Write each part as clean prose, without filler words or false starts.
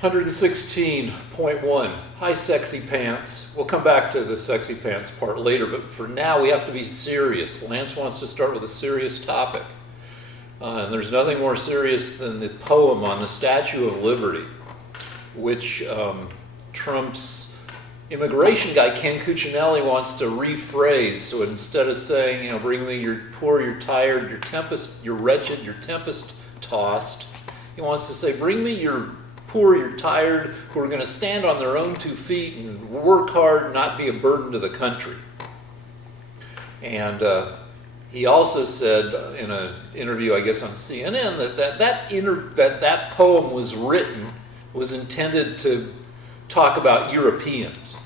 116.1, high sexy pants. We'll come back to the sexy pants part later, but for now we have to be serious. Lance wants to start with a serious topic. And there's nothing more serious than the poem on the Statue of Liberty, which Trump's immigration guy, Ken Cuccinelli, wants to rephrase. So instead of saying, you know, bring me your poor, your tired, your tempest, your wretched, your tempest tossed, he wants to say, bring me your poor, you're tired, who are going to stand on their own 2 feet and work hard and not be a burden to the country. And he also said in an interview, I guess on CNN, that poem was intended to talk about Europeans.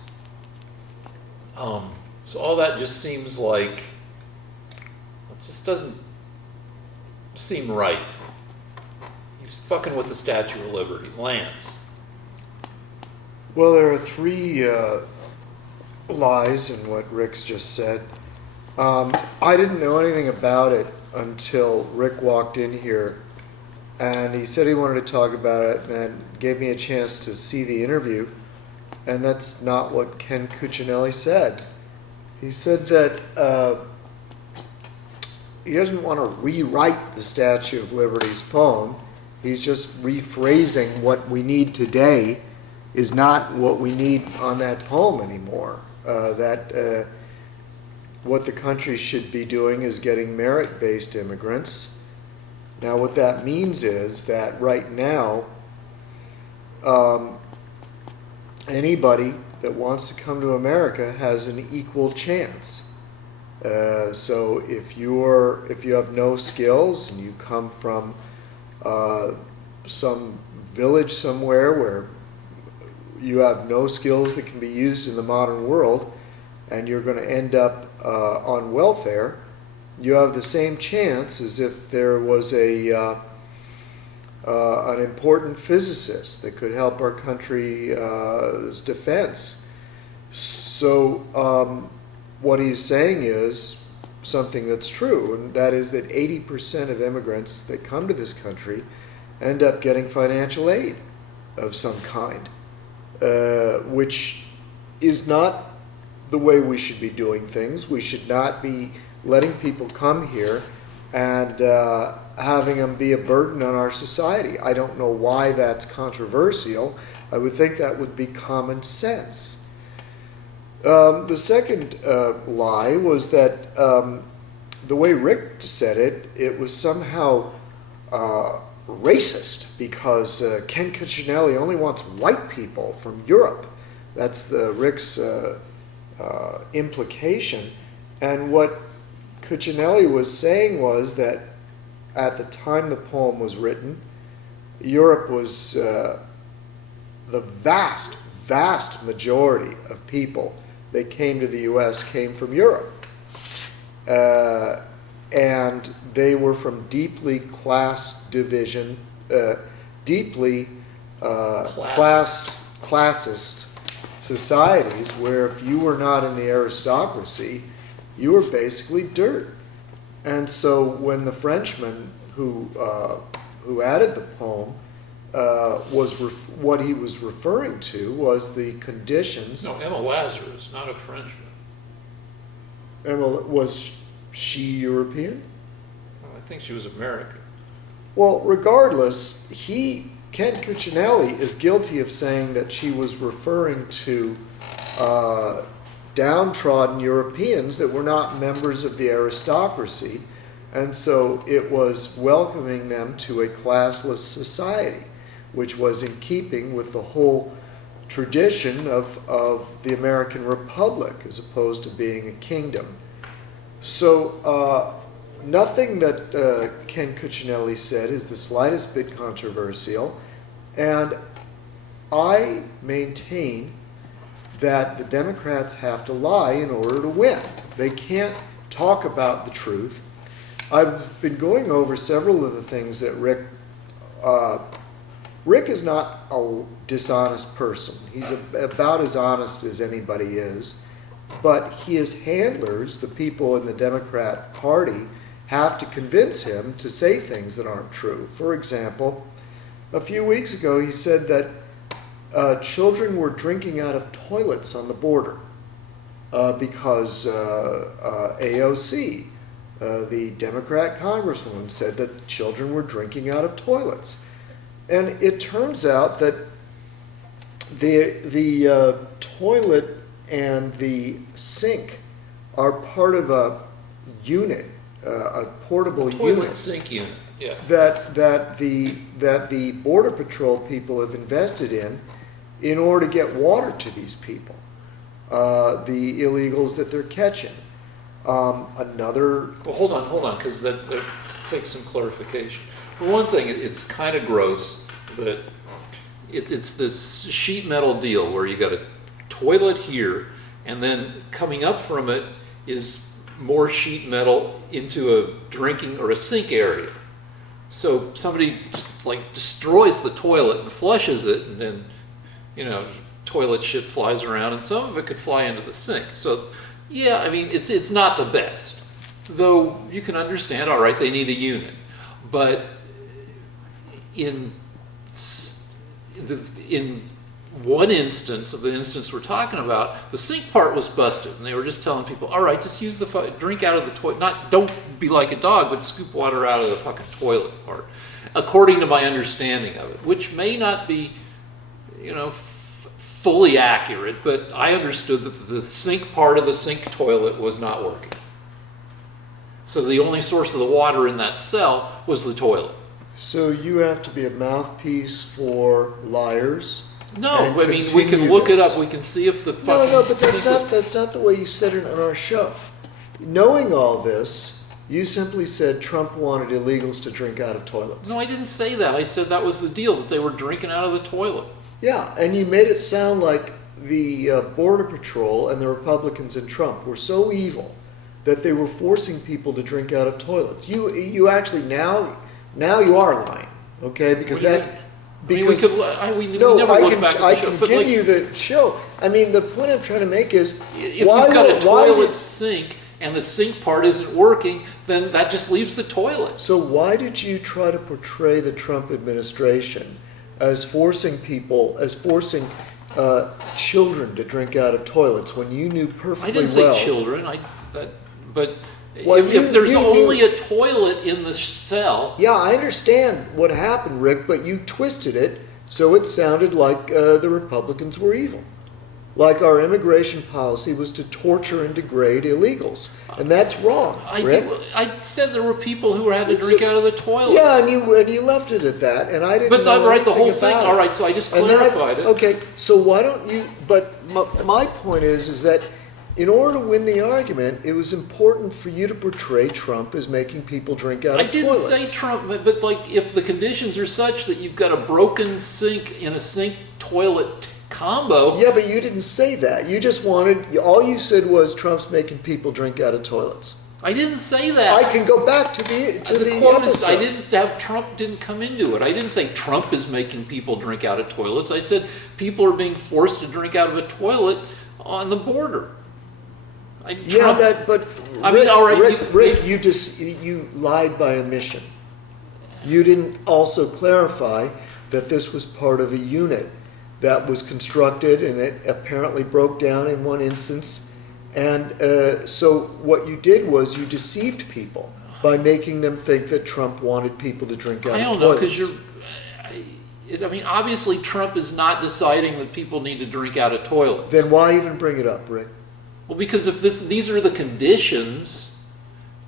So all that just seems like, it just doesn't seem right. He's fucking with the Statue of Liberty. Lance. Well, there are 3 lies in what Rick's just said. I didn't know anything about it until Rick walked in here, and he said he wanted to talk about it, and then gave me a chance to see the interview, and that's not what Ken Cuccinelli said. He said that he doesn't want to rewrite the Statue of Liberty's poem. He's just rephrasing what we need today is not what we need on that poem anymore. What the country should be doing is getting merit-based immigrants. Now, what that means is that right now, anybody that wants to come to America has an equal chance. So if you have no skills and you come from some village somewhere where you have no skills that can be used in the modern world, and you're going to end up on welfare, you have the same chance as if there was an important physicist that could help our country's defense. So what he's saying is something that's true, and that is that 80% of immigrants that come to this country end up getting financial aid of some kind, which is not the way we should be doing things. We should not be letting people come here and having them be a burden on our society. I don't know why that's controversial. I would think that would be common sense. The second lie was that the way Rick said it, it was somehow racist because Ken Cuccinelli only wants white people from Europe. That's Rick's implication. And what Cuccinelli was saying was that at the time the poem was written, Europe was the vast, vast majority of people that came to the U.S. came from Europe. And they were from deeply class division, deeply classist societies where if you were not in the aristocracy, you were basically dirt. And so when the Frenchman who added the poem what he was referring to was the conditions. No, Emma Lazarus, not a Frenchman. Emma, was she European? Well, I think she was American. Well, regardless, Ken Cuccinelli is guilty of saying that she was referring to downtrodden Europeans that were not members of the aristocracy, and so it was welcoming them to a classless society, which was in keeping with the whole tradition of the American Republic as opposed to being a kingdom. So nothing that Ken Cuccinelli said is the slightest bit controversial, and I maintain that the Democrats have to lie in order to win. They can't talk about the truth. I've been going over several of the things that Rick is not a dishonest person. He's about as honest as anybody is. But his handlers, the people in the Democrat Party, have to convince him to say things that aren't true. For example, a few weeks ago he said that children were drinking out of toilets on the border because AOC, the Democrat congresswoman, said that children were drinking out of toilets. And it turns out that the toilet and the sink are part of a unit, a portable Toilet unit sink unit, yeah. that the Border Patrol people have invested in order to get water to these people, the illegals that they're catching. Another. Well, hold on, because that takes some clarification. For one thing, it's kind of gross that it's this sheet metal deal where you got a toilet here, and then coming up from it is more sheet metal into a drinking or a sink area. So somebody just like destroys the toilet and flushes it, and then, you know, toilet shit flies around, and some of it could fly into the sink. So yeah, I mean, it's not the best. Though you can understand, all right, they need a unit. But in one instance, of the instance we're talking about, the sink part was busted, and they were just telling people, all right, just use the drink out of the toilet. Don't be like a dog, but scoop water out of the fucking toilet part, according to my understanding of it, which may not be, you know, fully accurate, but I understood that the sink part of the sink toilet was not working. So the only source of the water in that cell was the toilet. So you have to be a mouthpiece for liars. No, I mean, we can look it up. We can see if the fucking... No, but that's not the way you said it on our show. Knowing all this, you simply said Trump wanted illegals to drink out of toilets. No, I didn't say that. I said that was the deal, that they were drinking out of the toilet. Yeah, and you made it sound like the Border Patrol and the Republicans and Trump were so evil that they were forcing people to drink out of toilets. You actually now you are lying, okay? Because that... Because, we never look back at the show. I can give you the show. I mean, the point I'm trying to make is, if you've got a toilet sink and the sink part isn't working, then that just leaves the toilet. So why did you try to portray the Trump administration as forcing children to drink out of toilets when you knew perfectly well? I didn't say children. If there's only a toilet in the cell... Yeah, I understand what happened, Rick, but you twisted it so it sounded like the Republicans were evil. Like our immigration policy was to torture and degrade illegals. And that's wrong, Rick. I said there were people who had to drink out of the toilet. Yeah, and you left it at that, and I didn't know right, the whole about thing. it. All right, so I just clarified it. Okay, so why don't you... But my point is that in order to win the argument, it was important for you to portray Trump as making people drink out of toilets. I didn't say Trump, but like if the conditions are such that you've got a broken sink in a sink toilet combo. Yeah, but you didn't say that. You just all you said was Trump's making people drink out of toilets. I didn't say that. I can go back to the quote episode. Is, I didn't have Trump didn't come into it. I didn't say Trump is making people drink out of toilets. I said people are being forced to drink out of a toilet on the border. Rick, you lied by omission. You didn't also clarify that this was part of a unit that was constructed and it apparently broke down in one instance. And so what you did was you deceived people by making them think that Trump wanted people to drink out of toilets. I don't know, because obviously Trump is not deciding that people need to drink out of toilets. Then why even bring it up, Rick? Well, because if these are the conditions.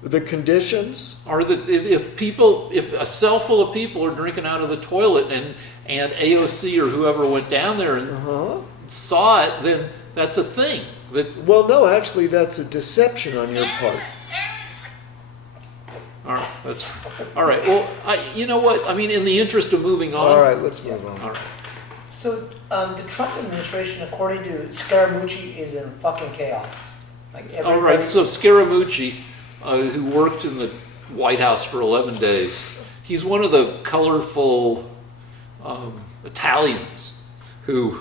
The conditions are that if a cell full of people are drinking out of the toilet and AOC or whoever went down there and saw it, then that's a thing. Well, no, actually, that's a deception on your part. All right. Well, you know what? I mean, in the interest of moving on. All right, let's move on. All right. So the Trump administration, according to Scaramucci, is in fucking chaos. All right. So Scaramucci, who worked in the White House for 11 days, he's one of the colorful Italians who,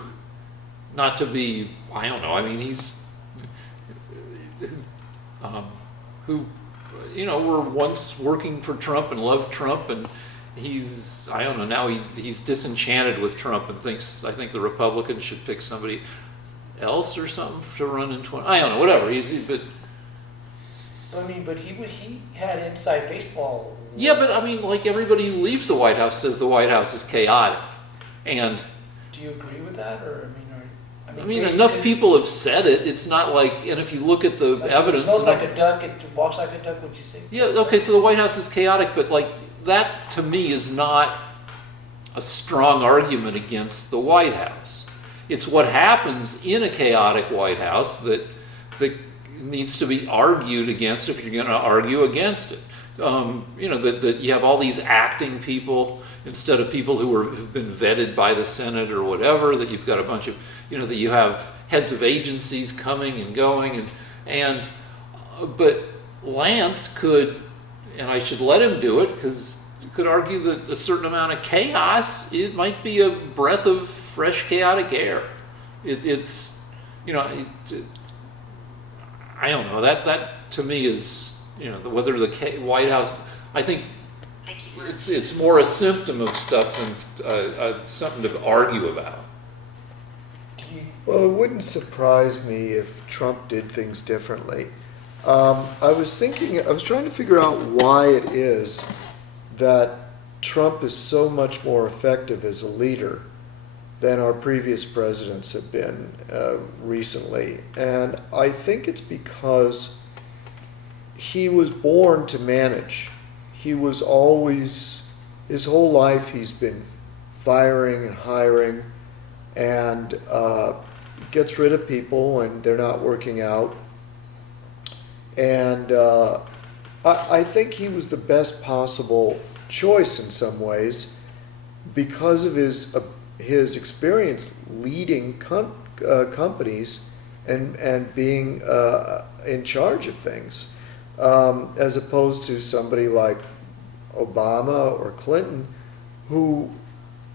not to be, I don't know. I mean, he's who, were once working for Trump and loved Trump, I don't know, now he's disenchanted with Trump and I think the Republicans should pick somebody else or something to run in 20. I don't know, whatever. But I mean, but he had inside baseball. yeah, but I mean, like everybody who leaves the White House says the White House is chaotic, and do you agree with that, or I mean, enough people have said it. It's not like, and if you look at the evidence, it smells like a duck. It walks like a duck. Would you say? Yeah. Okay. So the White House is chaotic, but like that to me is not a strong argument against the White House. It's what happens in a chaotic White House that needs to be argued against if you're going to argue against it. That you have all these acting people instead of people who've been vetted by the Senate or whatever, that you've got a bunch of, that you have heads of agencies coming and going but Lance could, and I should let him do it because you could argue that a certain amount of chaos, it might be a breath of fresh chaotic air. I don't know, that to me is, whether the White House, I think it's more a symptom of stuff than something to argue about. Well, it wouldn't surprise me if Trump did things differently. I was trying to figure out why it is that Trump is so much more effective as a leader than our previous presidents have been recently. And I think it's because he was born to manage. He was always, his whole life he's been firing and hiring, and gets rid of people when they're not working out. And I think he was the best possible choice in some ways because of his experience leading companies and being in charge of things, as opposed to somebody like Obama or Clinton, who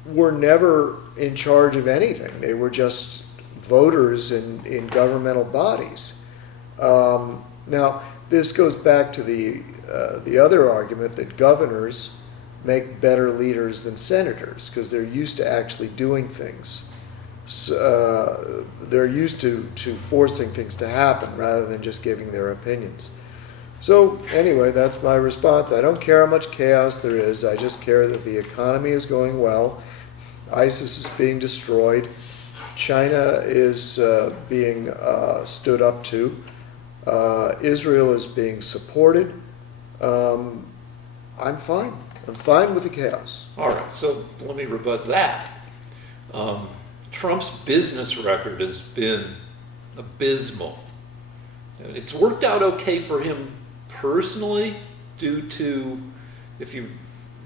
were never in charge of anything. They were just voters in governmental bodies. Now, this goes back to the other argument that governors make better leaders than senators because they're used to actually doing things. They're used to forcing things to happen rather than just giving their opinions. So anyway, that's my response. I don't care how much chaos there is. I just care that the economy is going well. ISIS is being destroyed. China is being stood up to. Israel is being supported. I'm fine. I'm fine with the chaos. All right, so let me rebut that. Trump's business record has been abysmal. It's worked out okay for him personally due to, if you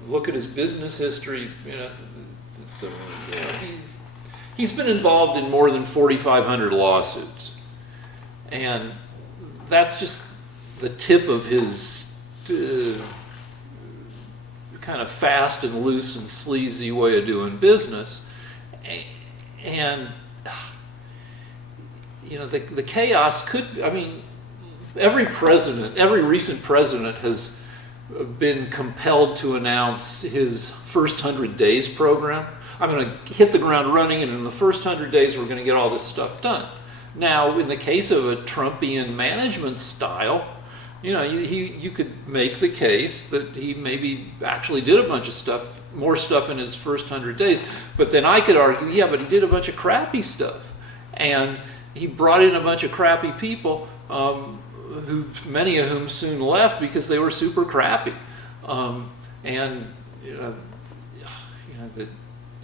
look at his business history, he's been involved in more than 4,500 lawsuits. And that's just the tip of his kind of fast and loose and sleazy way of doing business. And the chaos could, every recent president has been compelled to announce his first 100 days program. I'm going to hit the ground running, and in the first 100 days we're going to get all this stuff done. Now, in the case of a Trumpian management style, you could make the case that he maybe actually did a bunch of more stuff in his first 100 days. But then I could argue, yeah, but he did a bunch of crappy stuff. And he brought in a bunch of crappy people, many of whom soon left because they were super crappy. That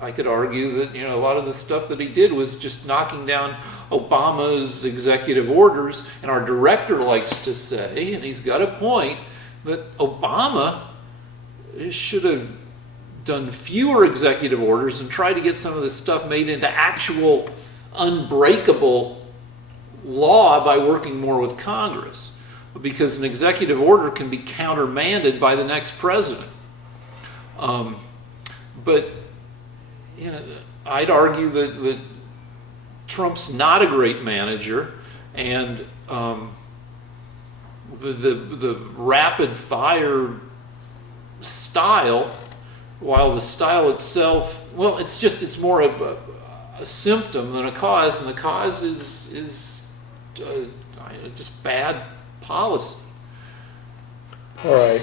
I could argue that a lot of the stuff that he did was just knocking down Obama's executive orders, and our director likes to say, and he's got a point, that Obama should have done fewer executive orders and tried to get some of this stuff made into actual unbreakable law by working more with Congress, because an executive order can be countermanded by the next president. But I'd argue that Trump's not a great manager, and the rapid fire style while the style itself, well, it's more of a symptom than a cause, and the cause is just bad policy. All right.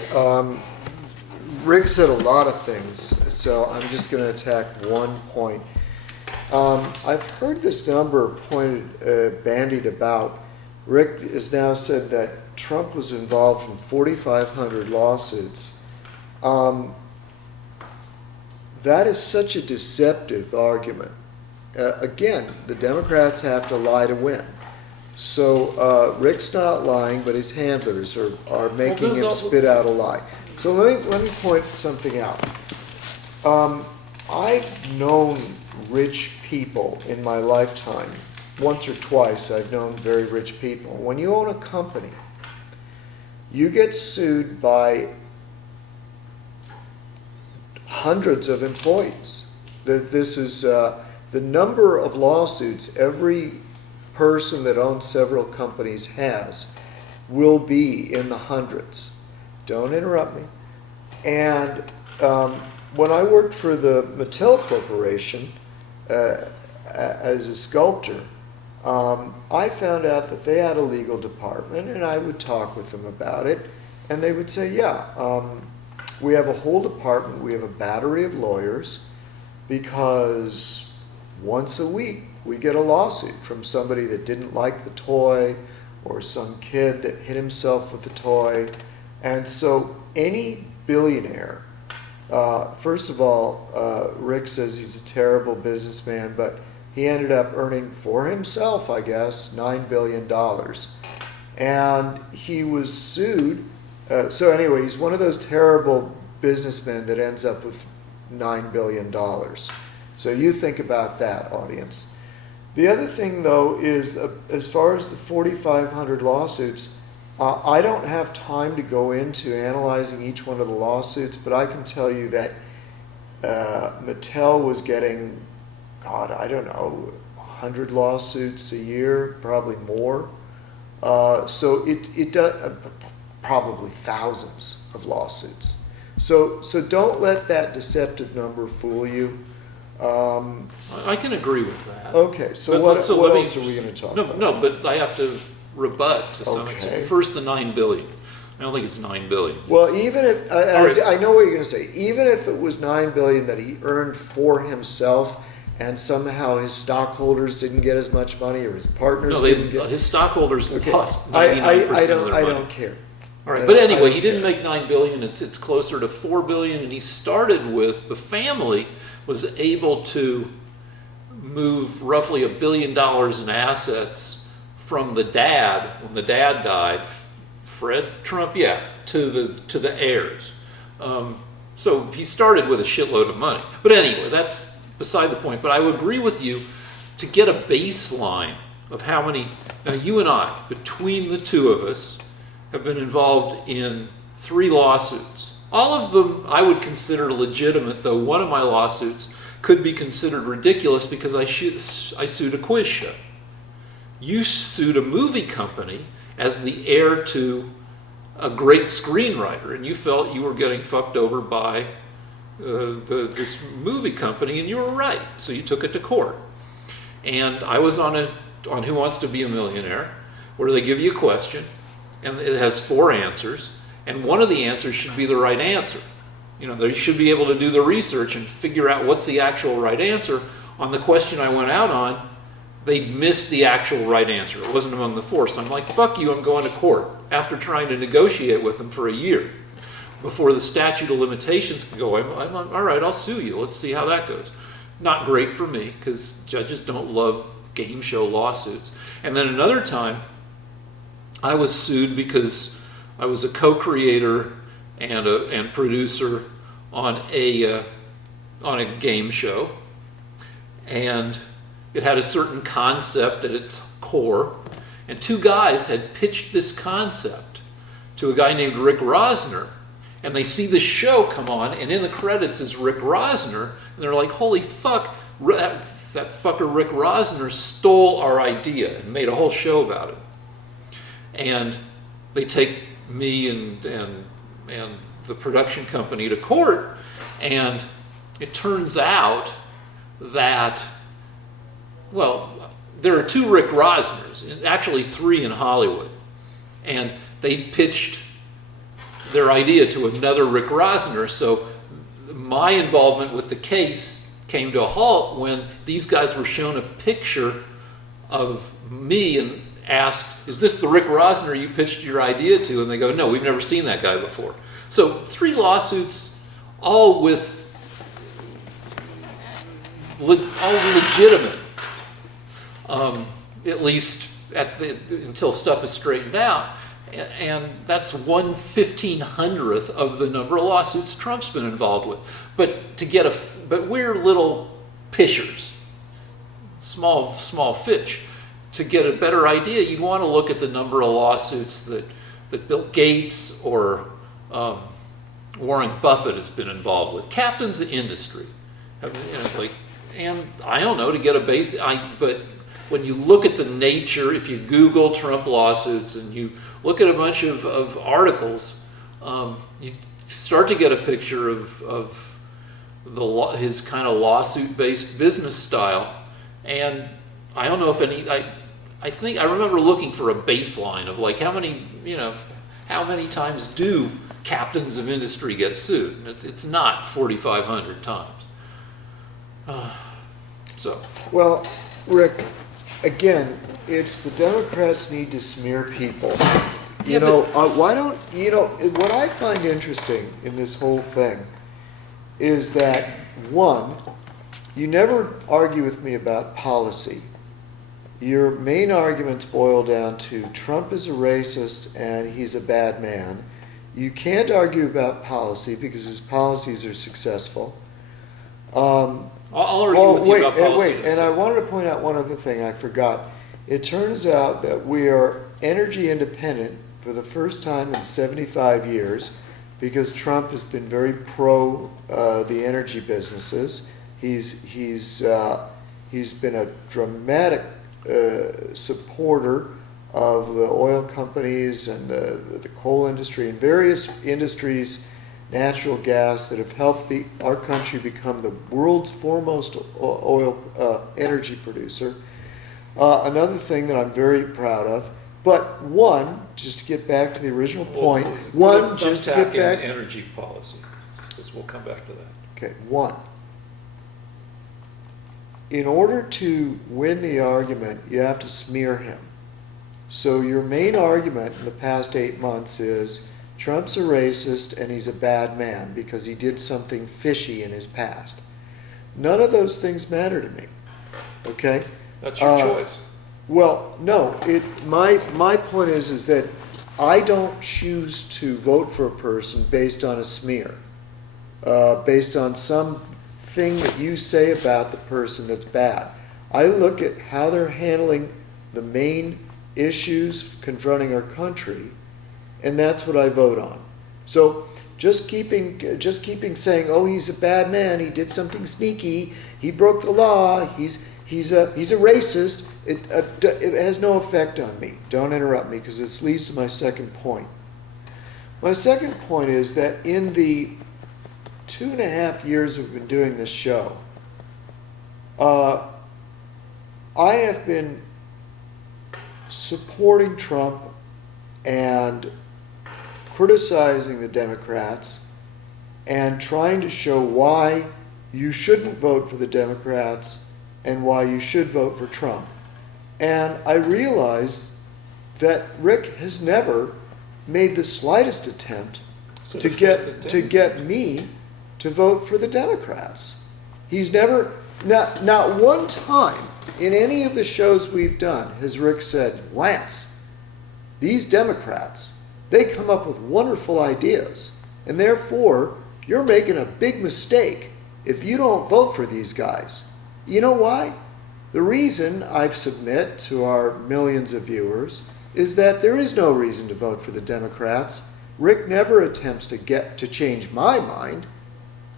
Rick said a lot of things, so I'm just going to attack one point. I've heard this number bandied about. Rick has now said that Trump was involved in 4,500 lawsuits. That is such a deceptive argument. Again, the Democrats have to lie to win. So Rick's not lying, but his handlers are making him spit out a lie. So let me point something out. I've known rich people in my lifetime. Once or twice I've known very rich people. When you own a company, you get sued by hundreds of employees. This is the number of lawsuits every person that owns several companies has will be in the hundreds. Don't interrupt me. And when I worked for the Mattel Corporation as a sculptor, I found out that they had a legal department, and I would talk with them about it, and they would say, yeah, we have a whole department, we have a battery of lawyers, because once a week we get a lawsuit from somebody that didn't like the toy, or some kid that hit himself with the toy. And so any billionaire, first of all, Rick says he's a terrible businessman, but he ended up earning for himself, I guess, $9 billion. And he was sued. So anyway, he's one of those terrible businessmen that ends up with $9 billion. So you think about that, audience. The other thing, though, is as far as the 4,500 lawsuits, I don't have time to go into analyzing each one of the lawsuits, but I can tell you that Mattel was getting, God, I don't know, 100 lawsuits a year, probably more. So it does, probably thousands of lawsuits. So don't let that deceptive number fool you. I can agree with that. Okay, so what else are we going to talk about? No, but I have to rebut to some Okay. extent. First, the $9 billion. I don't think it's $9 billion. Well, even if right. I know what you're going to say, even if it was $9 billion that he earned for himself, and somehow his stockholders didn't get as much money, or his partners didn't get, his stockholders okay. lost 99% of their money. I don't care. All right, but anyway, he didn't make $9 billion. It's closer to $4 billion, and he started with the family was able to move roughly $1 billion in assets from the dad when the dad died, Fred Trump, to the heirs. So he started with a shitload of money. But anyway, that's beside the point. But I would agree with you to get a baseline of how many. Now, you and I, between the two of us, have been involved in 3 lawsuits. All of them I would consider legitimate, though one of my lawsuits could be considered ridiculous because I sued a quiz show. You sued a movie company as the heir to a great screenwriter, and you felt you were getting fucked over by this movie company, and you were right, so you took it to court. And I was on Who Wants to Be a Millionaire, where they give you a question, and it has 4 answers, and one of the answers should be the right answer. You know, they should be able to do the research and figure out what's the actual right answer. On the question I went out on, they missed the actual right answer. It wasn't among the 4. So I'm like, fuck you, I'm going to court. After trying to negotiate with them for a year, before the statute of limitations can go, I'm all right, I'll sue you. Let's see how that goes. Not great for me, because judges don't love game show lawsuits. And then another time, I was sued because I was a co-creator and producer on a game show, and it had a certain concept at its core, and 2 guys had pitched this concept to a guy named Rick Rosner, and they see the show come on, and in the credits is Rick Rosner, and they're like, holy fuck, that fucker Rick Rosner stole our idea and made a whole show about it. And they take me and the production company to court, And it turns out that, well, there are 2 Rick Rosners, actually 3 in Hollywood. And they pitched their idea to another Rick Rosner, so my involvement with the case came to a halt when these guys were shown a picture of me and asked, is this the Rick Rosner you pitched your idea to? And they go, no, we've never seen that guy before. So 3 lawsuits, all legitimate, at least until stuff is straightened out. And that's 1/1500th of the number of lawsuits Trump's been involved with. But we're little fishers, small fish. To get a better idea, you'd want to look at the number of lawsuits that Bill Gates or Warren Buffett has been involved with. Captains of industry, and I don't know, to get a base. But when you look at the nature, if you Google Trump lawsuits and you look at a bunch of articles, you start to get a picture of his kind of lawsuit-based business style. And I don't know if I think I remember looking for a baseline of like how many times do captains of industry get sued? It's not 4,500 times. Well, Rick, again, it's the Democrats need to smear people. Why don't, what I find interesting in this whole thing is that, one, you never argue with me about policy. Your main arguments boil down to Trump is a racist and he's a bad man. You can't argue about policy because his policies are successful. I'll argue with you about policy. And I wanted to point out one other thing I forgot. It turns out that we are energy independent for the first time in 75 years because Trump has been very pro the energy businesses. He's been a dramatic supporter of the oil companies and the coal industry and various industries, natural gas, that have helped our country become the world's foremost oil energy producer. Another thing that I'm very proud of, but one, just to get back to the original point, just to get back energy policy, because we'll come back to that. Okay, one. In order to win the argument, you have to smear him. So your main argument in the past 8 months is Trump's a racist and he's a bad man because he did something fishy in his past. None of those things matter to me. Okay? That's your choice. Well, no. My point is that I don't choose to vote for a person based on a smear, based on some thing that you say about the person that's bad. I look at how they're handling the main issues confronting our country, and that's what I vote on. So just keeping saying, oh, he's a bad man, he did something sneaky, he broke the law, he's a racist, it has no effect on me. Don't interrupt me, because this leads to my second point. My second point is that in the 2.5 years we've been doing this show, I have been supporting Trump and criticizing the Democrats and trying to show why you shouldn't vote for the Democrats and why you should vote for Trump. And I realize that Rick has never made the slightest attempt to get me to vote for the Democrats. He's never, not one time in any of the shows we've done has Rick said, Lance, these Democrats, they come up with wonderful ideas, and therefore you're making a big mistake if you don't vote for these guys. You know why? The reason I submit to our millions of viewers is that there is no reason to vote for the Democrats. Rick never attempts to change my mind.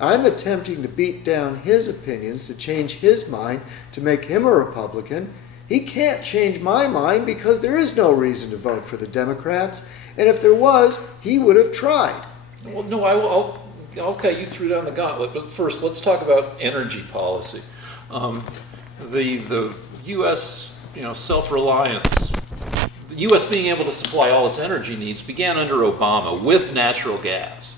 I'm attempting to beat down his opinions, to change his mind, to make him a Republican. He can't change my mind because there is no reason to vote for the Democrats. And if there was, he would have tried. Well, no, okay, you threw down the gauntlet, but first let's talk about energy policy. The U.S. Self-reliance, the U.S. being able to supply all its energy needs began under Obama with natural gas.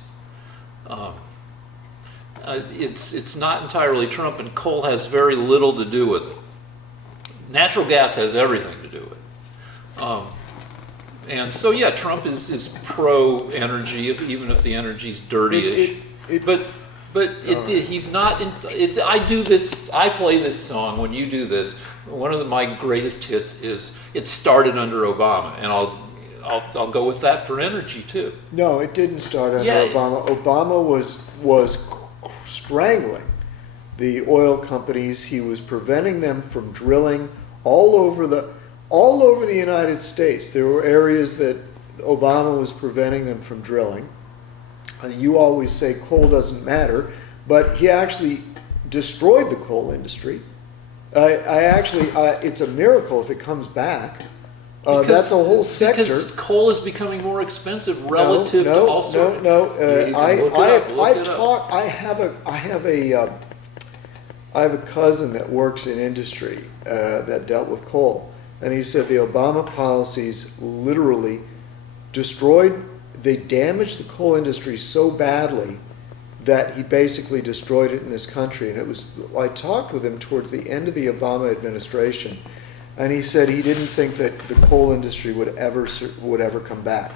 It's not entirely Trump, and coal has very little to do with it. Natural gas has everything to do with it. And so, yeah, Trump is pro-energy, even if the energy's dirty-ish. He's not. I do this. I play this song when you do this. One of my greatest hits is "It Started Under Obama," and I'll go with that for energy too. No, it didn't start under Obama. Obama was strangling the oil companies. He was preventing them from drilling all over the United States. There were areas that Obama was preventing them from drilling. And you always say coal doesn't matter, but he actually destroyed the coal industry. It's a miracle if it comes back. That's a whole sector. Because coal is becoming more expensive relative to all sorts. I have a cousin that works in industry that dealt with coal, and he said the Obama policies literally they damaged the coal industry so badly that he basically destroyed it in this country. And I talked with him towards the end of the Obama administration, and he said he didn't think that the coal industry would ever come back.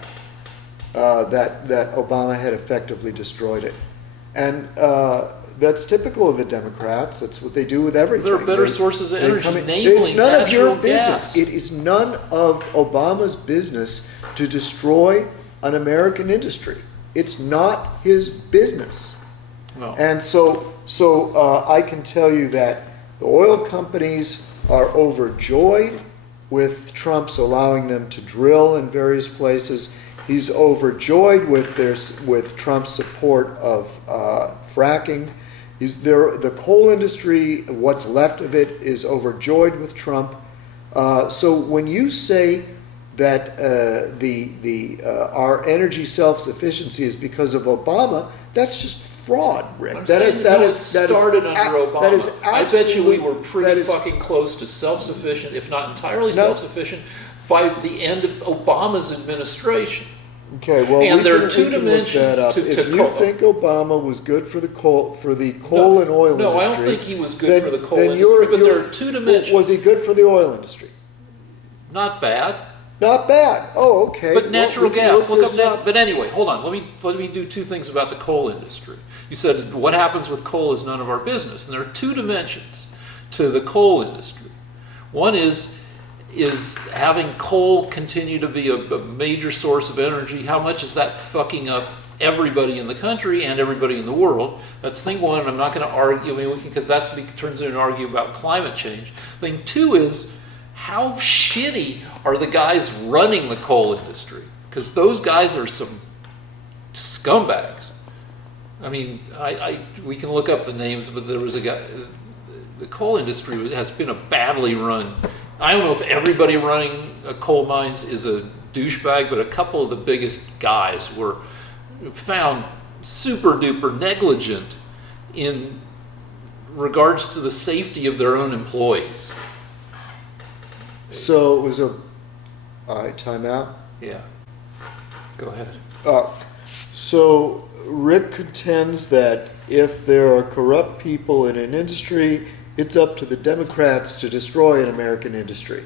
That Obama had effectively destroyed it, and that's typical of the Democrats. That's what they do with everything. There are better sources of energy, namely it's none of your natural business. gas. It is none of Obama's business to destroy an American industry. It's not his business. No. And so I can tell you that the oil companies are overjoyed with Trump's allowing them to drill in various places. He's overjoyed with Trump's support of fracking. The coal industry, what's left of it, is overjoyed with Trump. So when you say that our energy self-sufficiency is because of Obama, that's just fraud, Rick. It started under Obama. That is I bet you we were pretty fucking close to self-sufficient, if not entirely self-sufficient, by the end of Obama's administration. Okay, well, and there are two dimensions to if you think Obama was good for the coal and oil industry, no, I don't think he was good for the coal industry. But there are two dimensions. Was he good for the oil industry? Not bad. Not bad. Oh, okay. But natural gas. Look up. But anyway, hold on. Let me do two things about the coal industry. You said what happens with coal is none of our business, and there are two dimensions to the coal industry. One is having coal continue to be a major source of energy. How much is that fucking up everybody in the country and everybody in the world? That's thing one, and I'm not going to argue. I mean, because that turns into an argument about climate change. Thing two is, how shitty are the guys running the coal industry? Because those guys are some scumbags. I mean, we can look up the names, but there was a guy. The coal industry has been a badly run. I don't know if everybody running coal mines is a douchebag, but a couple of the biggest guys were found super duper negligent in regards to the safety of their own employees. So it was all right, time out? Yeah. Go ahead. So Rick contends that if there are corrupt people in an industry, it's up to the Democrats to destroy an American industry.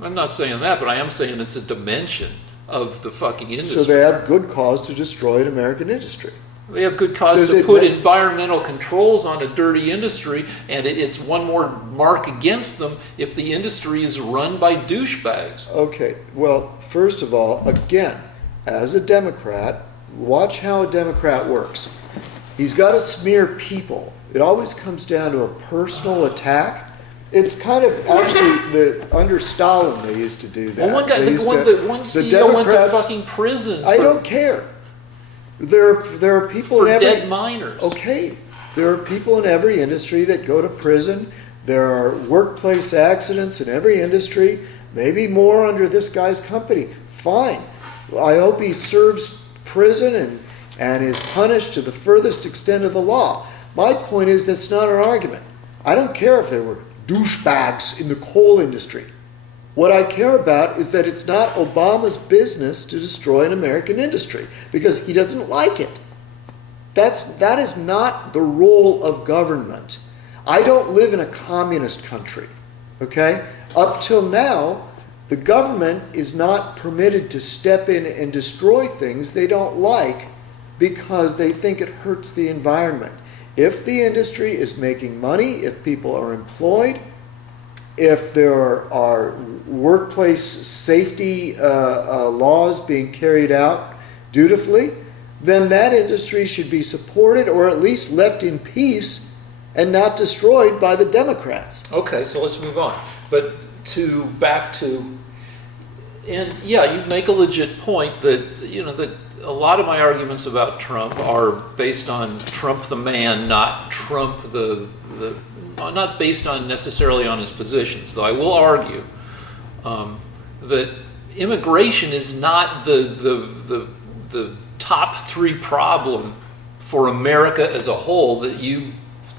I'm not saying that, but I am saying it's a dimension of the fucking industry. So they have good cause to destroy an American industry. They have good cause to put environmental controls on a dirty industry, and it's one more mark against them if the industry is run by douchebags. Okay, well, first of all, again, as a Democrat, watch how a Democrat works. He's got to smear people. It always comes down to a personal attack. It's kind of actually under Stalin they used to do that. Well, one CEO went to fucking prison. I don't care. There are people for in every dead miners. Okay, there are people in every industry that go to prison. There are workplace accidents in every industry. Maybe more under this guy's company. Fine. I hope he serves prison and is punished to the furthest extent of the law. My point is that's not our argument. I don't care if there were douchebags in the coal industry. What I care about is that it's not Obama's business to destroy an American industry because he doesn't like it. That is not the role of government. I don't live in a communist country, okay? Up till now, the government is not permitted to step in and destroy things they don't like because they think it hurts the environment. If the industry is making money, if people are employed, if there are workplace safety laws being carried out dutifully, then that industry should be supported or at least left in peace and not destroyed by the Democrats. Okay, so let's move on. But back to, and yeah, you make a legit point that, that a lot of my arguments about Trump are based on Trump the man, not Trump not based on necessarily on his positions, though I will argue that immigration is not the top three problem for America as a whole that you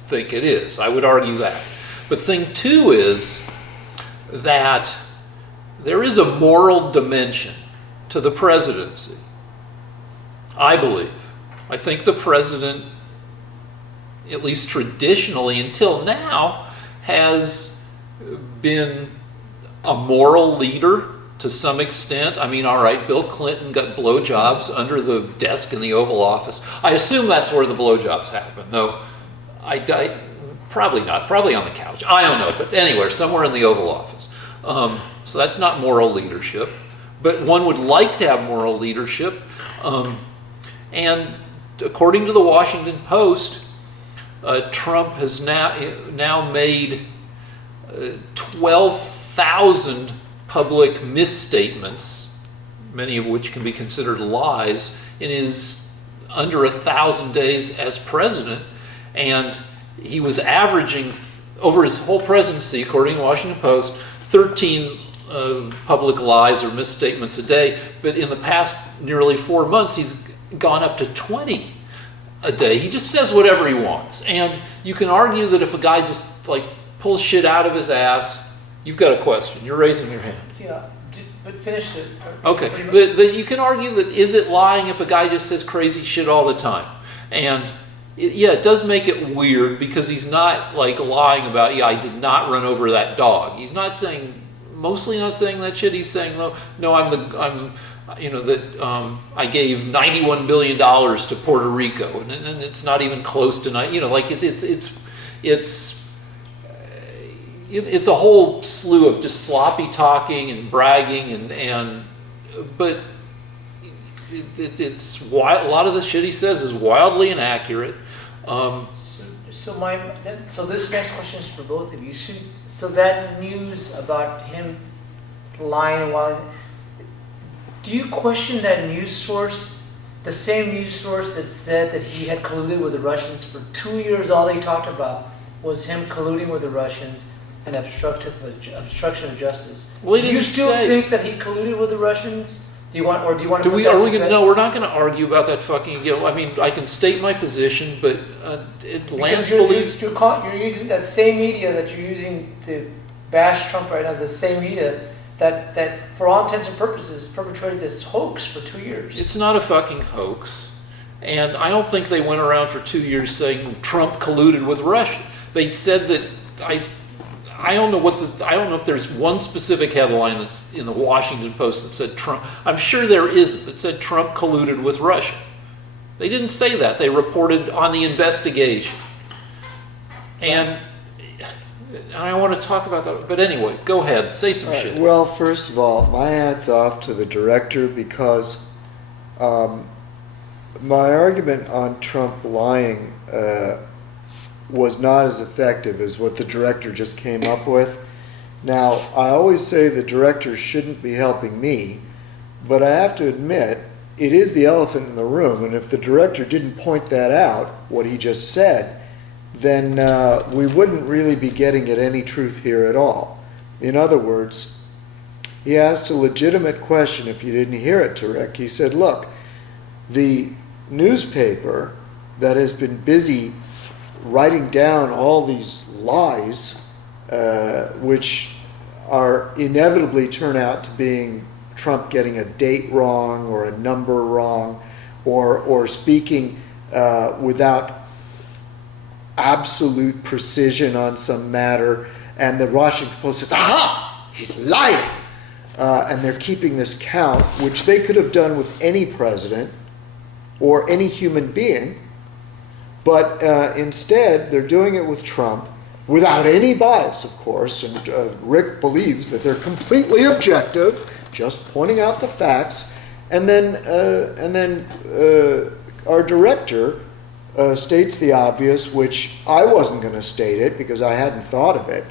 think it is. I would argue that. But thing two is that there is a moral dimension to the presidency, I believe. I think the president, at least traditionally until now, has been a moral leader to some extent. I mean, all right, Bill Clinton got blowjobs under the desk in the Oval Office. I assume that's where the blowjobs happened, though I probably not. Probably on the couch. I don't know, but anywhere, somewhere in the Oval Office. So that's not moral leadership. But one would like to have moral leadership. And according to the Washington Post, Trump has now made 12,000 public misstatements, many of which can be considered lies, in his under 1,000 days as president. And he was averaging, over his whole presidency, according to the Washington Post, 13 public lies or misstatements a day. But in the past nearly 4 months, he's gone up to 20 a day. He just says whatever he wants. And you can argue that if a guy just pulls shit out of his ass, you've got a question. You're raising your hand. Yeah, but finish it. Okay, but you can argue that is it lying if a guy just says crazy shit all the time? And it does make it weird because he's not lying about, I did not run over that dog. He's not saying, mostly not saying that shit. He's saying, no, I gave $91 billion to Puerto Rico, and it's not even close to it's a whole slew of just sloppy talking and bragging but it's wild. A lot of the shit he says is wildly inaccurate. So this next question is for both of you. So that news about him lying do you question that news source, the same news source that said that he had colluded with the Russians for 2 years? All they talked about was him colluding with the Russians and obstruction of justice. Well, do you still think that he colluded with the Russians? Do you want to? No, we're not going to argue about that fucking. I mean, I can state my position, but Lance believes you're using that same media that you're using to bash Trump right now. Is the same media that, for all intents and purposes, perpetrated this hoax for 2 years. It's not a fucking hoax, and I don't think they went around for 2 years saying Trump colluded with Russia. They said that I don't know if there's one specific headline that's in the Washington Post that said Trump. I'm sure there isn't that said Trump colluded with Russia. They didn't say that. They reported on the investigation. And I want to talk about that. But anyway, go ahead. Say some shit. Well, first of all, my hat's off to the director because my argument on Trump lying was not as effective as what the director just came up with. Now, I always say the director shouldn't be helping me, but I have to admit, it is the elephant in the room, and if the director didn't point that out, what he just said, then we wouldn't really be getting at any truth here at all. In other words, he asked a legitimate question if you didn't hear it, Tarek. He said, look, the newspaper that has been busy writing down all these lies, which are inevitably turn out to being Trump getting a date wrong or a number wrong, or speaking without absolute precision on some matter, and the Washington Post says, aha, he's lying. And they're keeping this count, which they could have done with any president or any human being, but instead they're doing it with Trump without any bias, of course, and Rick believes that they're completely objective, just pointing out the facts, and then our director states the obvious, which I wasn't going to state it because I hadn't thought of it.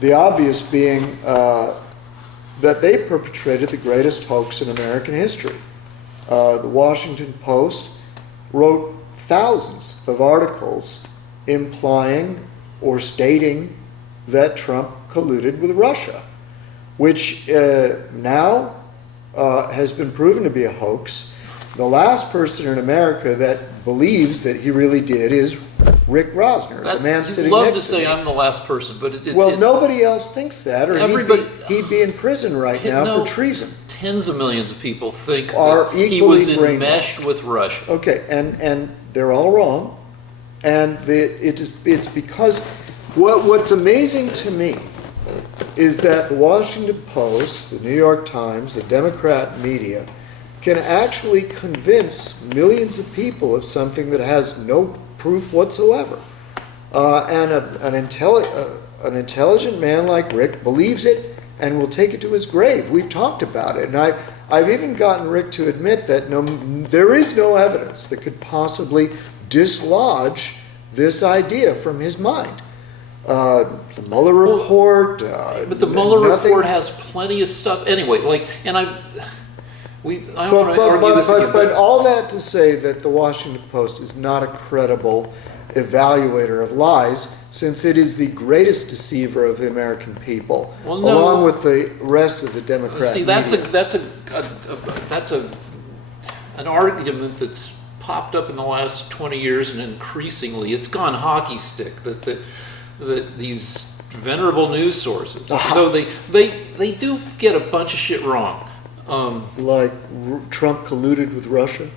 The obvious being that they perpetrated the greatest hoax in American history. The Washington Post wrote thousands of articles implying or stating that Trump colluded with Russia, which now has been proven to be a hoax. The last person in America that believes that he really did is Rick Rosner, the man sitting next to me. You'd love to say I'm the last person, but nobody else thinks that, or he'd be in prison right now for treason. Tens of millions of people think Are that he was equally enmeshed with Russia. Okay, and they're all wrong, and it's because what's amazing to me is that the Washington Post, the New York Times, the Democrat media can actually convince millions of people of something that has no proof whatsoever. And an intelligent man like Rick believes it and will take it to his grave. We've talked about it, and I've even gotten Rick to admit that there is no evidence that could possibly dislodge this idea from his mind. The Mueller report, but the Mueller report has plenty of stuff anyway. I don't want to argue this again. But all that to say that the Washington Post is not a credible evaluator of lies, since it is the greatest deceiver of the American people, along with the rest of the Democrat media. That's an argument that's popped up in the last 20 years, and increasingly it's gone hockey stick. That these venerable news sources, though they do get a bunch of shit wrong. Like Trump colluded with Russia?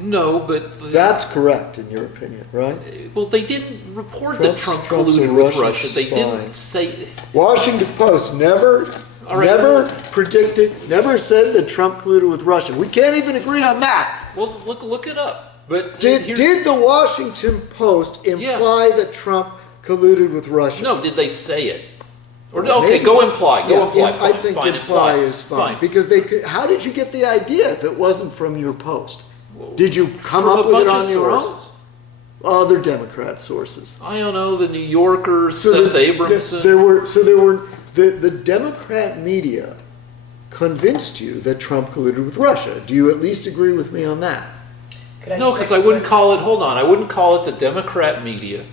No, but... That's correct, in your opinion, right? Well, they didn't report that Trump colluded with Russia. They didn't say... Washington Post never predicted, never said that Trump colluded with Russia. We can't even agree on that. Well, look it up. But did the Washington Post imply that Trump colluded with Russia? No, did they say it? Or go imply. I think imply is fine. Because how did you get the idea if it wasn't from your post? Did you come up with it on your own? Other Democrat sources. I don't know, the New Yorker, Seth Abramson. The Democrat media convinced you that Trump colluded with Russia. Do you at least agree with me on that? No, because I wouldn't call it the Democrat media.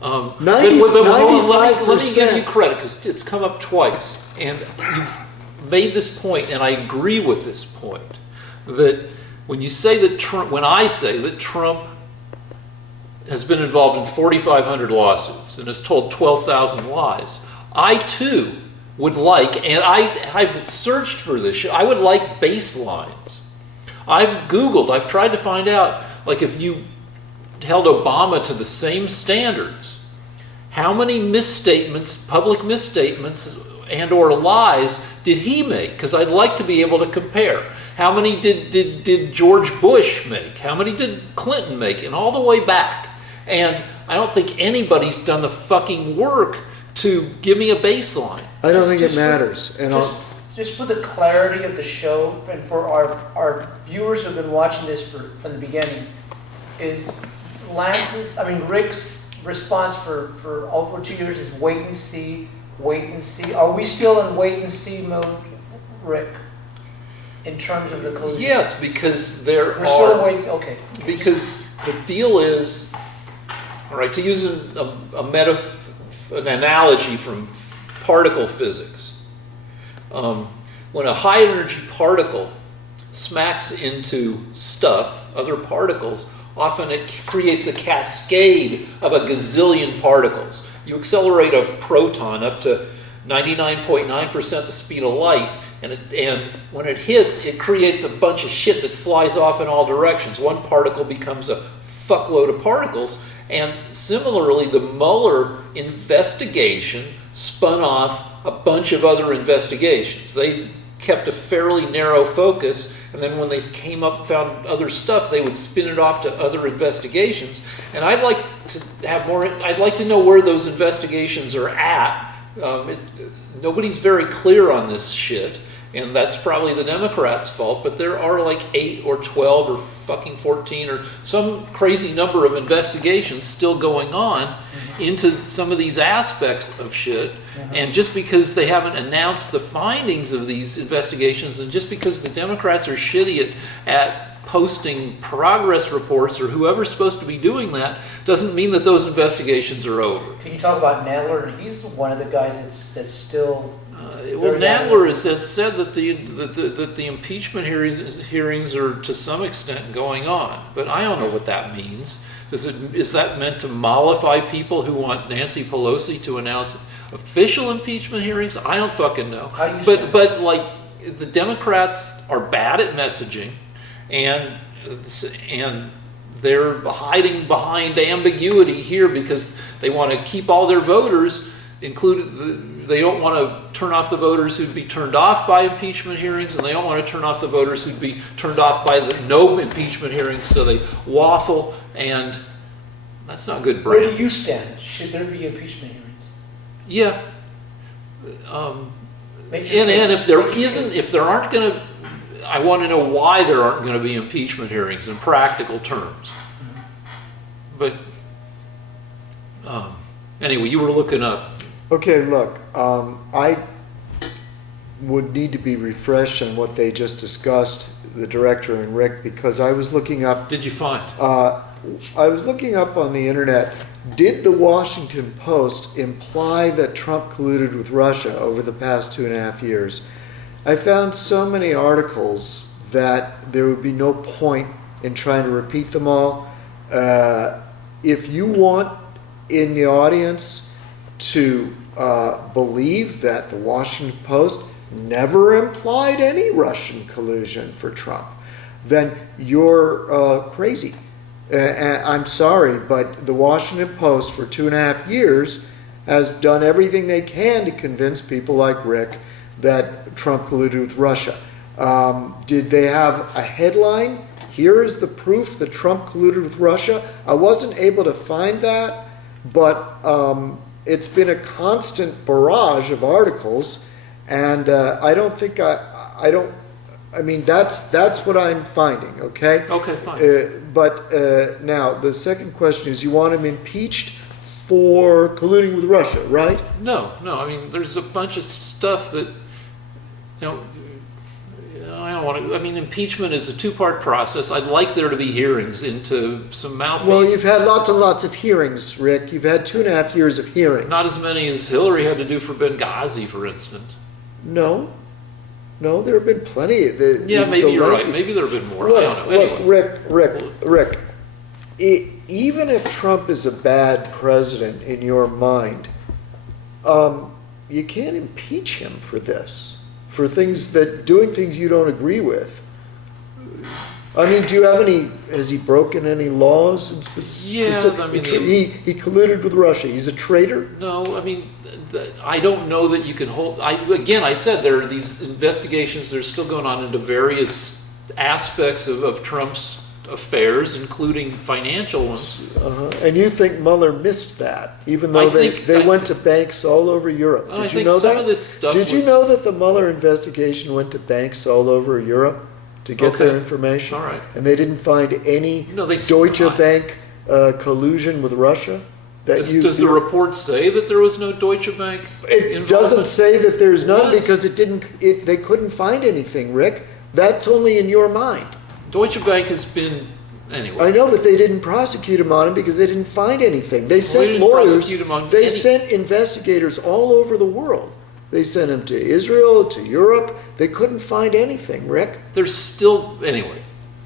95%. Let me give you credit, because it's come up twice, and you've made this point, and I agree with this point, that when I say that Trump has been involved in 4,500 lawsuits and has told 12,000 lies, I too would like, and I've searched for this, I would like baselines. I've tried to find out, like if you held Obama to the same standards, how many misstatements, public misstatements and or lies did he make? Because I'd like to be able to compare. How many did George Bush make? How many did Clinton make? And all the way back. And I don't think anybody's done the fucking work to give me a baseline. I don't think it matters. Just for the clarity of the show, and for our viewers who've been watching this from the beginning, is Rick's response for over 2 years is wait and see. Are we still in wait and see mode, Rick, in terms of the collusion? Yes, because okay. Because the deal is, all right, to use an analogy from particle physics, when a high energy particle smacks into stuff, other particles, often it creates a cascade of a gazillion particles. You accelerate a proton up to 99.9% the speed of light, and when it hits, it creates a bunch of shit that flies off in all directions. One particle becomes a fuckload of particles, and similarly, the Mueller investigation spun off a bunch of other investigations. They kept a fairly narrow focus, and then when they came up and found other stuff, they would spin it off to other investigations. And I'd like to have more. I'd like to know where those investigations are at. Nobody's very clear on this shit, and that's probably the Democrats' fault. But there are like 8 or 12 or fucking 14 or some crazy number of investigations still going on into some of these aspects of shit. And just because they haven't announced the findings of these investigations, and just because the Democrats are shitty at posting progress reports, or whoever's supposed to be doing that, doesn't mean that those investigations are over. Can you talk about Nadler? He's one of the guys that's still... Well, Nadler has said that the impeachment hearings are to some extent going on, but I don't know what that means. Is that meant to mollify people who want Nancy Pelosi to announce official impeachment hearings? I don't fucking know. But like, the Democrats are bad at messaging, and they're hiding behind ambiguity here because they want to keep all their voters included. They don't want to turn off the voters who'd be turned off by impeachment hearings, and they don't want to turn off the voters who'd be turned off by the no impeachment hearings, so they waffle, and that's not good brand. Where do you stand? Should there be impeachment hearings? Yeah. And if there aren't going to, I want to know why there aren't going to be impeachment hearings in practical terms. But anyway, you were looking up. Okay, look, I would need to be refreshed on what they just discussed, the director and Rick, because I was looking up. Did you find? I was looking up on the internet. Did the Washington Post imply that Trump colluded with Russia over the past 2.5 years? I found so many articles that there would be no point in trying to repeat them all. If you want in the audience to believe that the Washington Post never implied any Russian collusion for Trump, then you're crazy. I'm sorry, but the Washington Post for 2.5 years has done everything they can to convince people like Rick that Trump colluded with Russia. Did they have a headline? Here is the proof that Trump colluded with Russia. I wasn't able to find that, but it's been a constant barrage of articles, and I don't think I mean, that's what I'm finding, okay? Okay, fine. But now, the second question is, you want him impeached for colluding with Russia, right? No. I mean, there's a bunch of stuff that, I don't want to. I mean, impeachment is a 2-part process. I'd like there to be hearings into some malfeasance. Well, you've had lots and lots of hearings, Rick. You've had 2.5 years of hearings. Not as many as Hillary had to do for Benghazi, for instance. No, there have been plenty. Maybe you're right. Maybe there have been more. Look, I don't know. Anyway. Rick. Even if Trump is a bad president in your mind, you can't impeach him for this. For doing things you don't agree with. I mean, has he broken any laws? Yeah, I mean, he colluded with Russia. He's a traitor? No, I mean, I don't know that you can hold, I said there are these investigations that are still going on into various aspects of Trump's affairs, including financial ones. And you think Mueller missed that, even though they went to banks all over Europe. Did you know that? Of this stuff Did you know that the Mueller investigation went to banks all over Europe to get their information? All right. And they didn't find any Deutsche Bank collusion with Russia? Does the report say that there was no Deutsche Bank It doesn't say that there's none because they couldn't find anything, Rick. That's only in your mind. Deutsche Bank has been, anyway. I know, but they didn't prosecute him on it because they didn't find anything. They sent didn't lawyers, prosecute him on they sent investigators all over the world They sent them to Israel, to Europe. They couldn't find anything, Rick. There's still, anyway,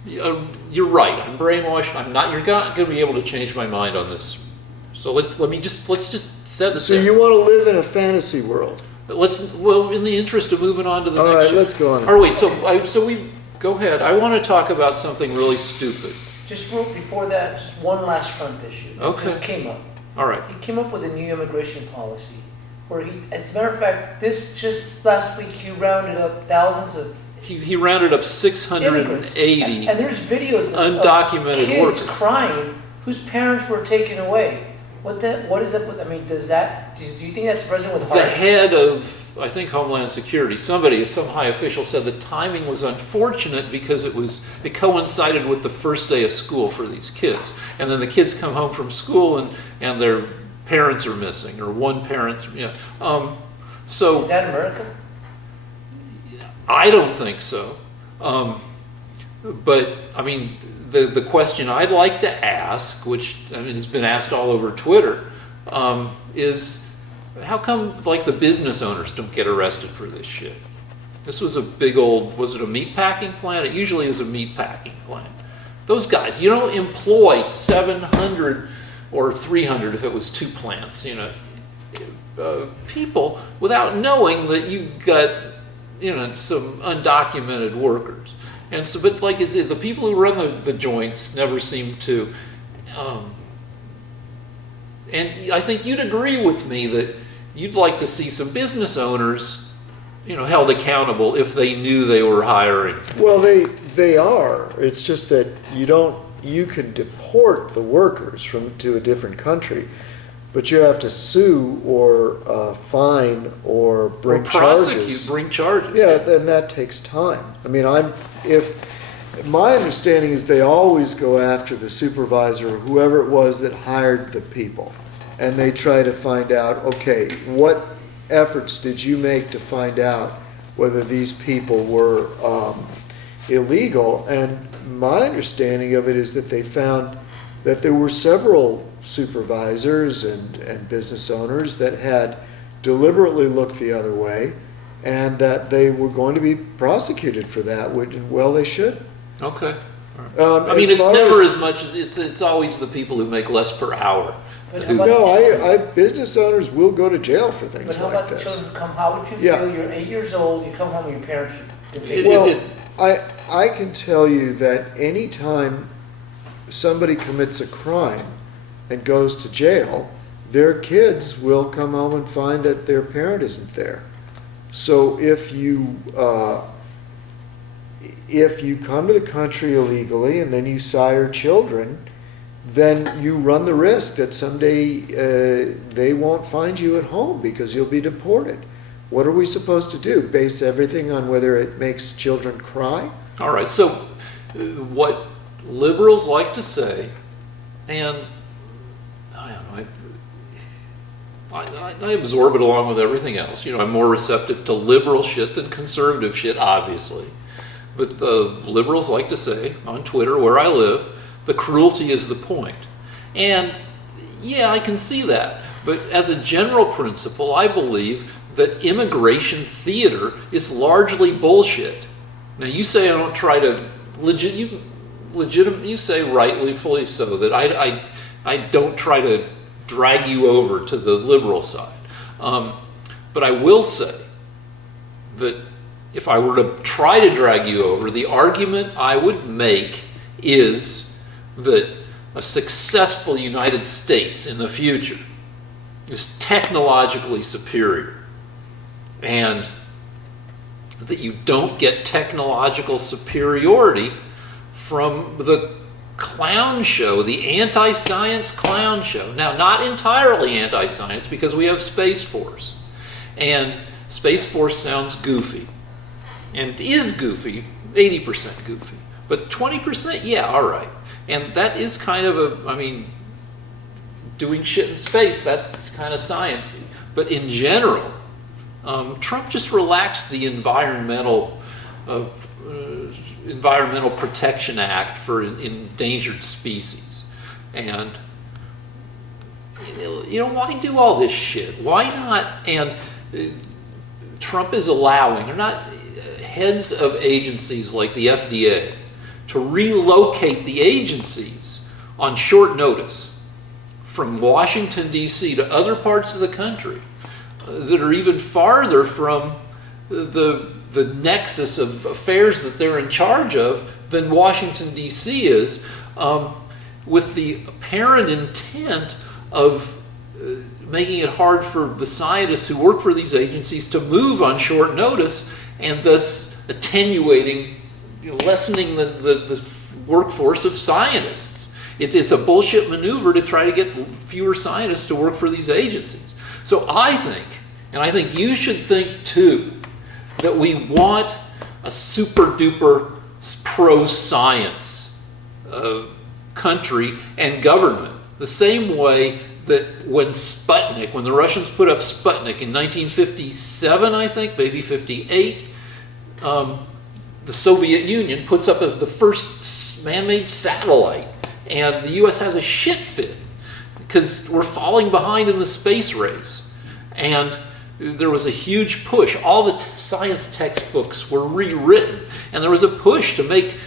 you're right. I'm brainwashed. I'm not, you're not going to be able to change my mind on this. So let's just set this. So you want to live in a fantasy world? Well, in the interest of moving on to the All next. right, show. let's go on. All right, so we go ahead. I want to talk about something really stupid. Just before that, just one last Trump issue. Okay. It just came up. All right. He came up with a new immigration policy where as a matter of fact, just last week he rounded up thousands of He rounded up immigrants. 680 And there's videos undocumented of kids workers. crying whose parents were taken away. What is up with? I mean, do you think that's the president with The head of, I think, Homeland Security, some high official said the timing was unfortunate because it coincided with the first day of school for these kids. And then the kids come home from school and their parents are missing, or one parent, so Is that America? I don't think so. But, I mean, the question I'd like to ask, which has been asked all over Twitter, is how come, like, the business owners don't get arrested for this shit? This was a big old, was it a meat packing plant? It usually is a meat packing plant. Those guys, you don't employ 700 or 300 if it was 2 plants, people without knowing that you've got, some undocumented workers. And so, but like the people who run the joints never seem to, and I think you'd agree with me that you'd like to see some business owners, held accountable if they knew they were hiring. Well, they are. It's just that you can deport the workers to a different country, but you have to sue or fine or bring charges. Bring charges. Yeah, then that takes time. I mean, my understanding is they always go after the supervisor or whoever it was that hired the people, and they try to find out, okay, what efforts did you make to find out whether these people were illegal? And my understanding of it is that they found that there were several supervisors and business owners that had deliberately looked the other way, and that they were going to be prosecuted for that. Well, they should. Okay. I mean, it's never as much as it's always the people who make less per hour. Business owners will go to jail for things like this. But how about the children come? How would you feel? You're 8 years old. You come home and your parents are taken. Well, I can tell you that anytime somebody commits a crime and goes to jail, their kids will come home and find that their parent isn't there. So if you come to the country illegally and then you sire children, then you run the risk that someday they won't find you at home because you'll be deported. What are we supposed to do? Base everything on whether it makes children cry? All right, so what liberals like to say, and I don't know, I absorb it along with everything else. I'm more receptive to liberal shit than conservative shit, obviously. But the liberals like to say on Twitter, where I live, the cruelty is the point. And yeah, I can see that. But as a general principle, I believe that immigration theater is largely bullshit. Now, you say I don't try to you say rightly, fully so, that I don't try to drag you over to the liberal side. But I will say that if I were to try to drag you over, the argument I would make is that a successful United States in the future is technologically superior, and that you don't get technological superiority from the clown show, the anti-science clown show. Now, not entirely anti-science, because we have Space Force. And Space Force sounds goofy. And is goofy, 80% goofy. But 20%, yeah, all right. And that is kind of doing shit in space, that's kind of sciencey. But in general, Trump just relaxed the Environmental Protection Act for endangered species. And, why do all this shit? Why not? And Trump is allowing, or not, heads of agencies like the FDA to relocate the agencies on short notice from Washington, D.C. to other parts of the country that are even farther from the nexus of affairs that they're in charge of than Washington, D.C. is, with the apparent intent of making it hard for the scientists who work for these agencies to move on short notice, and thus attenuating, lessening the workforce of scientists. It's a bullshit maneuver to try to get fewer scientists to work for these agencies. So I think, and I think you should think too, that we want a super duper pro-science country and government, the same way that when the Russians put up Sputnik in 1957, I think, maybe 58, the Soviet Union puts up the first man-made satellite, and the U.S. has a shit fit because we're falling behind in the space race. And there was a huge push. All the science textbooks were rewritten, and there was a push to make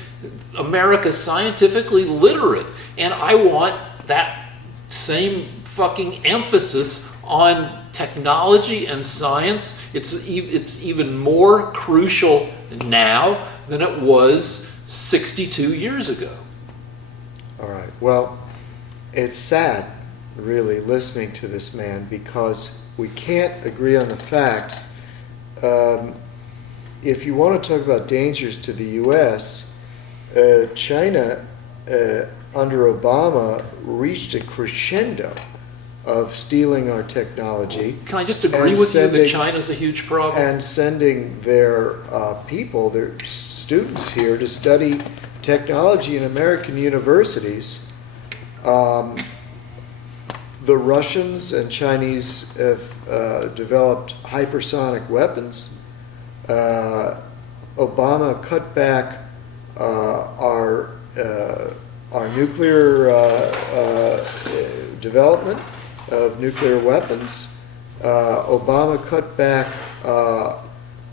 America scientifically literate. And I want that same fucking emphasis on technology and science. It's even more crucial now than it was 62 years ago. All right. Well, it's sad, really, listening to this man, because we can't agree on the facts. If you want to talk about dangers to the U.S., China, under Obama, reached a crescendo of stealing our technology. Can I just agree with you that China's a huge problem? And sending their people, their students here to study technology in American universities. The Russians and Chinese have developed hypersonic weapons. Obama cut back our nuclear development of nuclear weapons. Obama cut back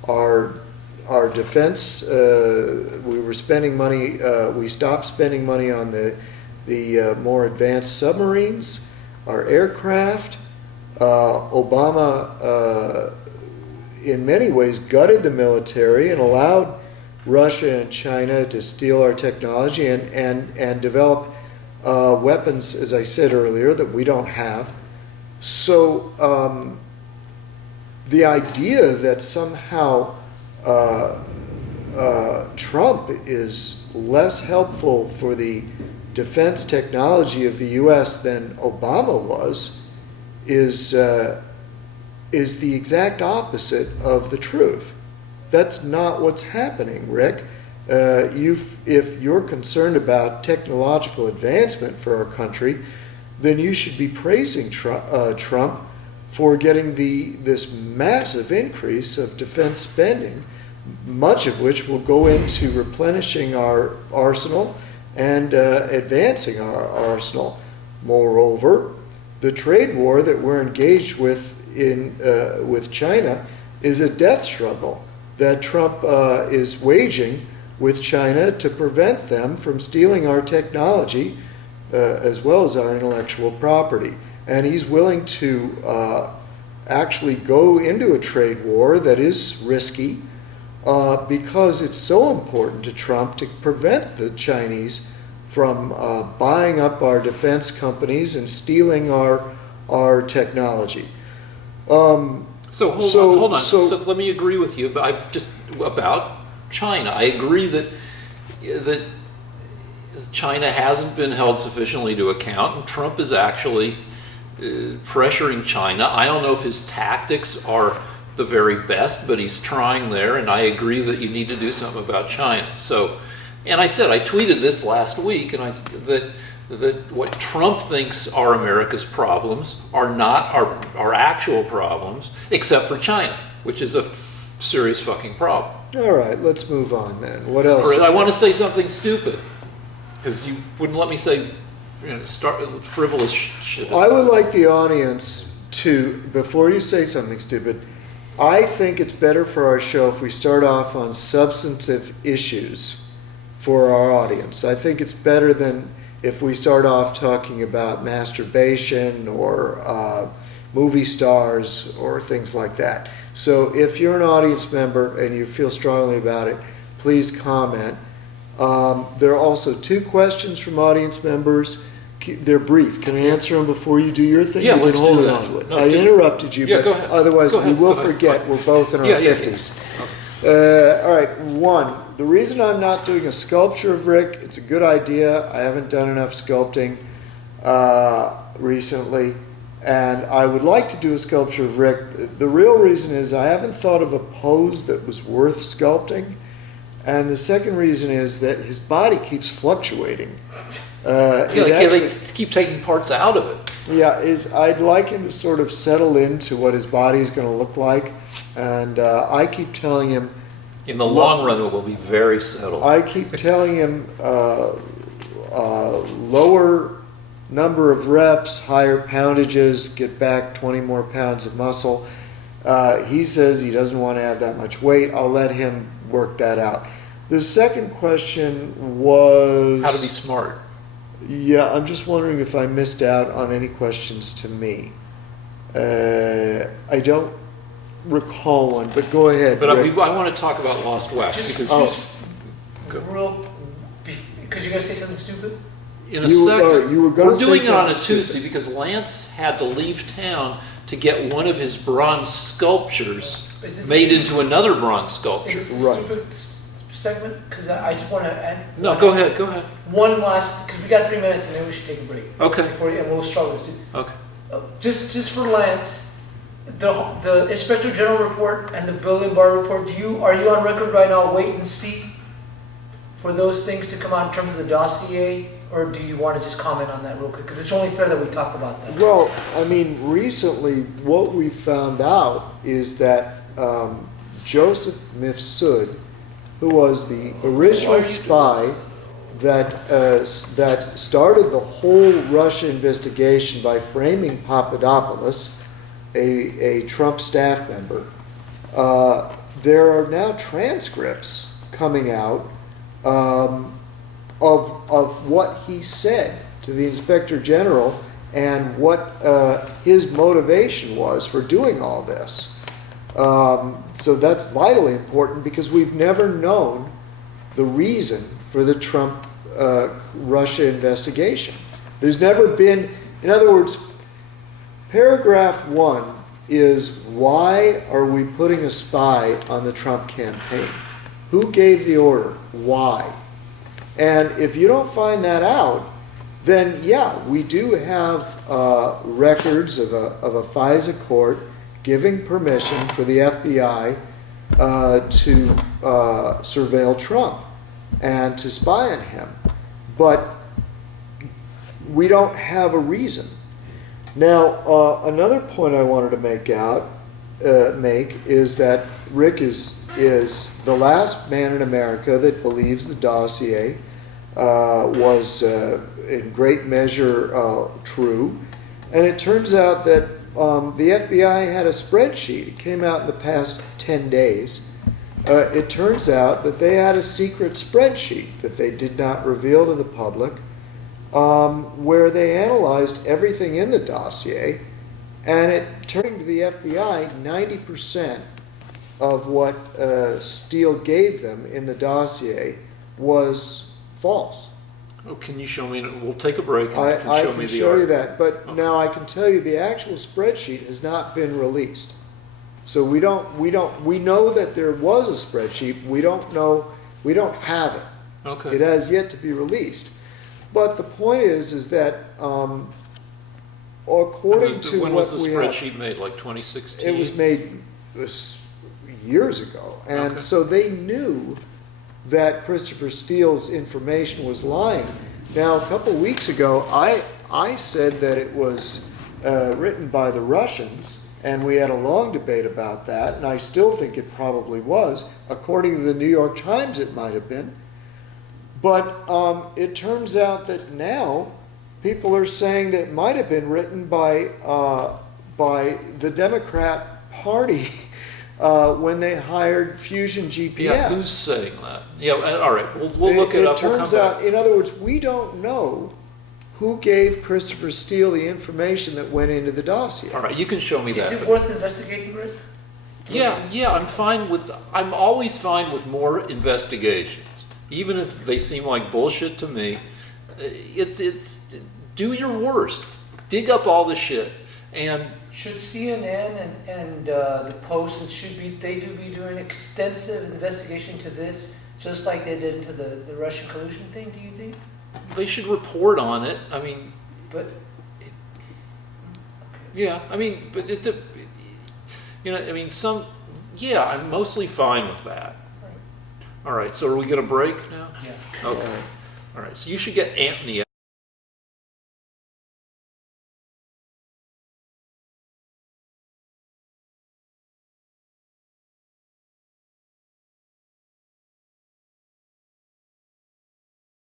our defense. We were spending money. We stopped spending money on the more advanced submarines, our aircraft. Obama, in many ways, gutted the military and allowed Russia and China to steal our technology and develop weapons, as I said earlier, that we don't have. So the idea that somehow Trump is less helpful for the defense technology of the U.S. than Obama was is the exact opposite of the truth. That's not what's happening, Rick. If you're concerned about technological advancement for our country, then you should be praising Trump for getting this massive increase of defense spending, much of which will go into replenishing our arsenal and advancing our arsenal. Moreover, the trade war that we're engaged with with China is a death struggle that Trump is waging with China to prevent them from stealing our technology as well as our intellectual property. And he's willing to actually go into a trade war that is risky because it's so important to Trump to prevent the Chinese from buying up our defense companies and stealing our technology. So hold on. So let me agree with you, but about China. I agree that China hasn't been held sufficiently to account, and Trump is actually pressuring China. I don't know if his tactics are the very best, but he's trying there, and I agree that you need to do something about China. So, and I tweeted this last week, and that what Trump thinks are America's problems are not our actual problems, except for China, which is a serious fucking problem. All right, let's move on then. What else? I want to say something stupid, because you wouldn't let me say start frivolous shit. I would like the audience to, before you say something stupid, I think it's better for our show if we start off on substantive issues for our audience. I think it's better than if we start off talking about masturbation or movie stars or things like that. So if you're an audience member and you feel strongly about it, please comment. There are also 2 questions from audience members. They're brief. Can I answer them before you do your thing? Yeah, You've let's been do holding that. on to it. No, I interrupted you, Yeah, but go ahead. otherwise Go ahead. we will Go ahead. forget. We're both in our Yeah, yeah, 50s. All right, 1. The reason I'm not doing a sculpture of Rick, it's a good idea. I haven't done enough sculpting recently, and I would like to do a sculpture of Rick. The real reason is I haven't thought of a pose that was worth sculpting, and the second reason is that his body keeps fluctuating. They keep taking parts out of it. Yeah, I'd like him to sort of settle into what his body is going to look like, and I keep telling him. In the long run, it will be very settled. I keep telling him lower number of reps, higher poundages, get back 20 more pounds of muscle. He says he doesn't want to have that much weight. I'll let him work that out. The second question was... How to be smart. Yeah, I'm just wondering if I missed out on any questions to me. I don't recall one, but go ahead. But Rick. I want to talk about Lost Wax because Because you're going to say something stupid? in a second, you were gonna we're say doing it on a something Tuesday stupid. because Lance had to leave town to get one of his bronze sculptures Is this- made into another bronze sculpture. Is this a Right. stupid segment? Because I just want to add... No, go ahead. One last, because we got 3 minutes and then we should take a break. Okay. And we'll start with this. Okay. Just for Lance, the Inspector General report and the Building Bar report, are you on record right now, wait and see for those things to come out in terms of the dossier? Or do you want to just comment on that real quick? Because it's only fair that we talk about that. Well, I mean, recently what we found out is that Joseph Mifsud, who was the original spy that started the whole Russia investigation by framing Papadopoulos, a Trump staff member, there are now transcripts coming out of what he said to the Inspector General and what his motivation was for doing all this. So that's vitally important because we've never known the reason for the Trump Russia investigation. There's never been, in other words, paragraph 1 is why are we putting a spy on the Trump campaign? Who gave the order? Why? And if you don't find that out, then yeah, we do have records of a FISA court giving permission for the FBI to surveil Trump and to spy on him. But we don't have a reason. Now, another point I wanted to make is that Rick is the last man in America that believes the dossier was in great measure true. And it turns out that the FBI had a spreadsheet. It came out in the past 10 days. It turns out that they had a secret spreadsheet that they did not reveal to the public, where they analyzed everything in the dossier, and it turned to the FBI 90% of what Steele gave them in the dossier was false. Oh, can you show me? We'll take a break and I you can show can me the show you article. that, but now I can tell you the actual spreadsheet has not been released. So we know that there was a spreadsheet. We don't have it. Okay. It has yet to be released. But the point is that according to when what was the we have, spreadsheet made? Like 2016? it was made years ago, and Okay. so they knew that Christopher Steele's information was lying. Now, a couple weeks ago, I said that it was written by the Russians, and we had a long debate about that, and I still think it probably was. According to the New York Times, it might have been. But it turns out that now people are saying that it might have been written by the Democrat Party when they hired Fusion GPS. Yeah, who's saying that? Yeah, all right, we'll look it up. We'll turns come out, back. in other words, we don't know who gave Christopher Steele the information that went into the dossier. All right, you can show me Is that. it but- worth investigating, Rick? Yeah, I'm always fine with more investigations, even if they seem like bullshit to me. It's do your worst, dig up all the shit, and Should CNN and the Post they be doing extensive investigation to this, just like they did into the Russian collusion thing? Do you think? they should report on it. I mean, But yeah, I mean, but I mean, yeah, I'm mostly fine with that. All right, so are we going to break now? yeah. Okay. All right, so you should get Anthony